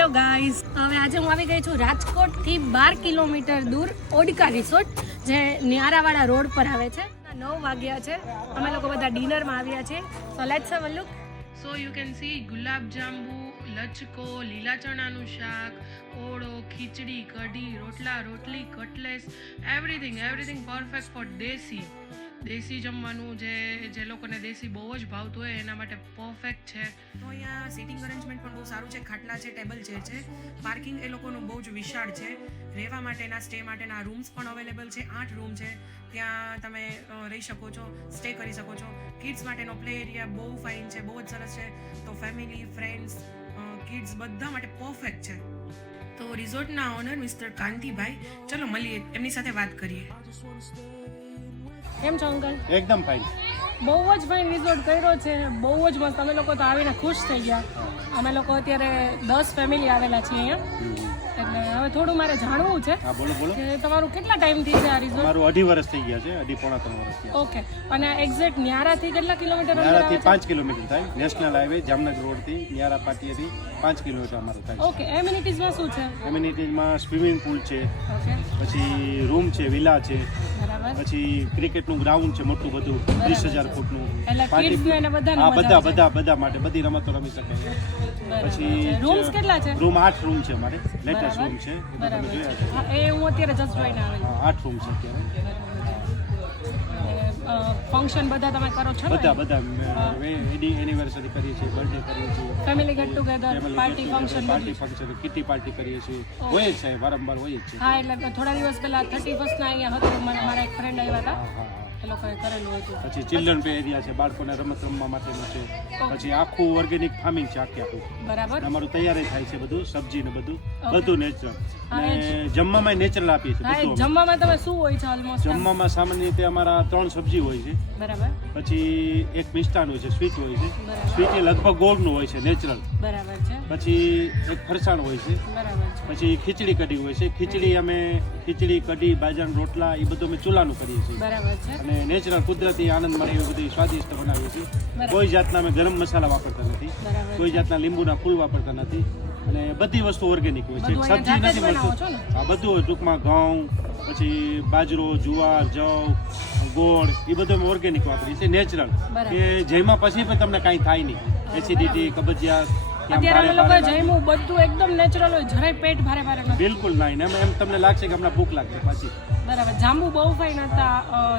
Hello guys, હવે આજે હું આવી ગઈ છું રાજકોટથી 12 કિલોમીટર દૂર ઓડકા રિસોર્ટ, જે ન્યારાવાડા રોડ પર આવે છે. 9 વાગ્યા છે, અમે લોકો બધા ડિનરમાં આવ્યા છે. So let's have a look. So you can see gulab jamun, lachko, લીલા ચણાનું શાક, ઓળો, ખીચડી, કઢી, રોટલા, રોટલી, કટલેસ, એવરીથિંગ પરફેક્ટ ફોર દેશી જમવાનું. જે લોકોને દેશી બહુ જ ભાવતું હોય એના માટે પરફેક્ટ છે. તો અહીંયા સિટિંગ અરેન્જમેન્ટ પણ બહુ સારું છે. ખાટલા છે, ટેબલ ચેર છે. પાર્કિંગ એ લોકોનું બહુ જ વિશાળ છે. રહેવા માટેના, સ્ટે માટેના રૂમ્સ પણ અવેલેબલ છે. 8 રૂમ છે, ત્યાં તમે રહી શકો છો, સ્ટે કરી શકો છો. કિડ્સ માટેનો પ્લે એરિયા બહુ ફાઇન છે, બહુ જ સરસ છે. તો ફેમિલી, ફ્રેન્ડ્સ, કિડ્સ બધા માટે પરફેક્ટ છે. તો રિઝોર્ટના ઓનર મિસ્ટર કાંતિભાઈ, ચલો મળીએ, એમની સાથે વાત કરીએ. કેમ છો અંકલ? એકદમ ફાઇન. બહુ જ ફાઇન રિઝોર્ટ કર્યો છે, બહુ જ મસ્ત. અમે લોકો તો આવીને ખુશ થઈ ગયા. અમે લોકો અત્યારે 10 ફેમિલી આવેલા છીએ અહીંયા. એટલે હવે થોડું મારે જાણવું છે. હા, બોલો બોલો. કે તમારું કેટલા ટાઈમથી છે આ રિઝોર્ટ? મારું 2.5 વર્ષ થઈ ગયા છે, 2.5-3 વર્ષ થયા. ઓકે. અને એક્ઝેક્ટ ન્યારાથી કેટલા કિલોમીટર અંદર આવે ન્યારાથી છે? 5 કિલોમીટર થાય. નેશનલ હાઈવે જામનગર રોડથી ન્યારા પાટીએથી 5 કિલોમીટર અમારું થાય. ઓકે. એમ્યુનિટીઝમાં શું છે? એમ્યુનિટીઝમાં સ્વિમિંગ પુલ છે, ઓકે, પછી રૂમ છે, વિલા છે, બરાબર. પછી ક્રિકેટનું ગ્રાઉન્ડ છે મોટું બધું, 30,000 ફૂટનું. એટલે કિડ્સને અને બધાને હા, મજા આવે છે. બધા માટે બધી રમતો રમી શકે. બરાબર પછી છે. રૂમ્સ કેટલા છે? રૂમ 8 રૂમ છે અમારે, લેટેસ્ટ રૂમ છે, એ તમે બરાબર જોયા છે. છે. હા, એ હું અત્યારે જસ્ટ જોઈને આવેલી. હા, 8 રૂમ છે અત્યારે. ફંક્શન બધા તમે કરો છો ને? બધા એનિવર્સરી કરીએ છીએ, બર્થડે કરીએ છીએ, family get together, party function, party function, kitty party કરીએ છીએ. હોય જ છે, વારંવાર હોય જ છે. હા, એટલે થોડા દિવસ પહેલા 31st ના અહીંયા હતું, મારા એક ફ્રેન્ડ આવ્યા હતા, હા, હા. એ લોકોએ કરેલું હતું. પછી ચિલ્ડ્રન પ્લે એરિયા છે, બાળકોને રમત રમવા માટેનું છે. પછી આખું ઓર્ગેનિક ફાર્મિંગ છે, આખું બરાબર. અમારું તૈયાર થાય છે બધું, સબ્જી ને બધું નેચરલ. અને જમવામાં નેચરલ આપીએ છીએ હા, એ બધું. જમવામાં તમે શું હોય છે ઓલમોસ્ટ? જમવામાં સામાન્ય રીતે અમારા 3 સબ્જી હોય છે, બરાબર, પછી એક મિષ્ટાન હોય છે, સ્વીટ હોય છે. બરાબર. સ્વીટ એ લગભગ ગોળનું હોય છે, નેચરલ. બરાબર છે, પછી એક ફરસાણ હોય છે, બરાબર છે. પછી ખીચડી કઢી હોય છે. ખીચડી કઢી, બાજરાના રોટલા, એ બધું અમે ચૂલાનું કરીએ છીએ. બરાબર છે. અને નેચરલ કુદરતી આનંદ મળે એવી બધી સ્વાદિષ્ટ બનાવીએ છીએ. બરાબર. કોઈ જાતના અમે ગરમ મસાલા વાપરતા નથી, બરાબર. કોઈ જાતના લીંબુના ફૂલ વાપરતા નથી, અને બધી વસ્તુ ઓર્ગેનિક હોય છે. બધું અહીંયા જાતે જ બનાવો છો ને? આ બધું હોય, ટૂંકમાં ઘઉં, પછી બાજરો, જુવાર, જવ, ગોળ, એ બધું અમે ઓર્ગેનિક વાપરીએ છીએ, નેચરલ. બરાબર. કે જેમાં પછી પણ તમને કાંઈ થાય નહીં, એસિડિટી, કબજિયાત. અત્યારે અમે લોકો જમ્યું બધું એકદમ નેચરલ હોય, જરાય પેટ ભારે નથી. બિલકુલ નહીં. એમ તમને લાગશે કે હમણાં ભૂખ લાગશે પાછી. બરાબર. જાંબુ બહુ ફાઇન હતા,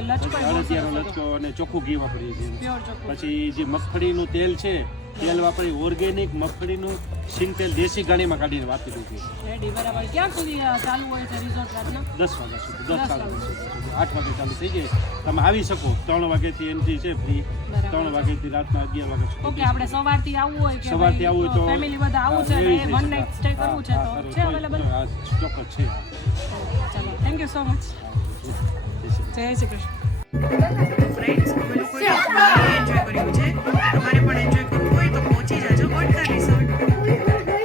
લચકો અળદિયાનો લચકો અને ચોખ્ખું ઘી વાપરીએ છીએ. પ્યોર ચોખ્ખું. પછી જે મગફળીનું તેલ છે, તેલ વાપરી ઓર્ગેનિક મગફળીનું સિંગ તેલ દેશી ગાડીમાં કાઢીને વાપરી દીધું. રેડી. બરાબર. ક્યાં સુધી ચાલુ હોય છે રિઝોર્ટ રાતના? 10 વાગ્યા સુધી, 10 10 વાગ્યા સુધી. 8 વાગે ચાલુ થઈ જાય. તમે આવી શકો. 3 વાગ્યાથી એન્ટ્રી છે ફ્રી. બરાબર. 3 વાગ્યાથી રાતના 11 વાગ્યા સુધી. ઓકે. આપણે સવારથી આવવું હોય કે સવારથી આવવું હોય તો ફેમિલી બધા આવવું છે અને વન નાઇટ સ્ટે કરવું છે તો છે અવેલેબલ? ચોક્કસ છે. ચાલો, થેન્ક યુ સો મચ. જય શ્રી કૃષ્ણ. ફ્રેન્ડ્સ, અમે લોકોએ એન્જોય કર્યું છે.